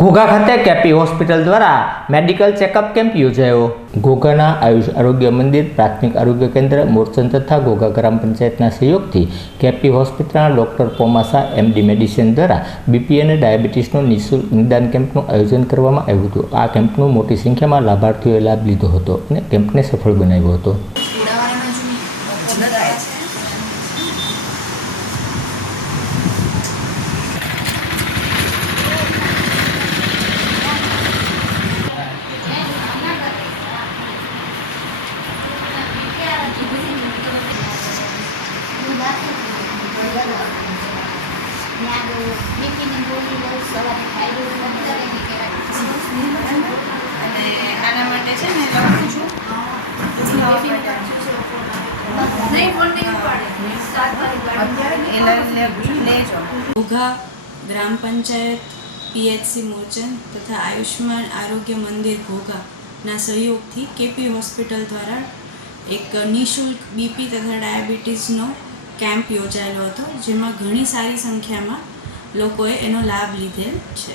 ઘોઘા ખાતે KP hospital દ્વારા medical checkup camp યોજાયો। ઘોઘાના આયુષ આરોગ્ય મંદિર, પ્રાથમિક આરોગ્ય કેન્દ્ર, મોરચંદ તથા ઘોઘા ગ્રામ પંચાયતના સહયોગથી કેપી હોસ્પિટલના ડોક્ટર પોમાસા એમડી મેડિસિન દ્વારા બીપી અને ડાયાબિટીસનો નિઃશુલ્ક નિદાન કેમ્પનું આયોજન કરવામાં આવ્યું હતું। આ કેમ્પનું મોટી સંખ્યામાં લાભાર્થીઓએ લાભ લીધો હતો અને કેમ્પને સફળ બનાવ્યો હતો। આના માટે છે ને લખું છું ઘોઘા ગ્રામ પંચાયત, પીએચસી મોરચંદ તથા આયુષ્માન આરોગ્ય મંદિર ઘોઘાના સહયોગથી કેપી હોસ્પિટલ દ્વારા એક નિઃશુલ્ક બીપી તથા ડાયાબિટીસનો કેમ્પ યોજાયેલો હતો, જેમાં ઘણી સારી સંખ્યામાં લોકોએ એનો લાભ લીધેલ છે।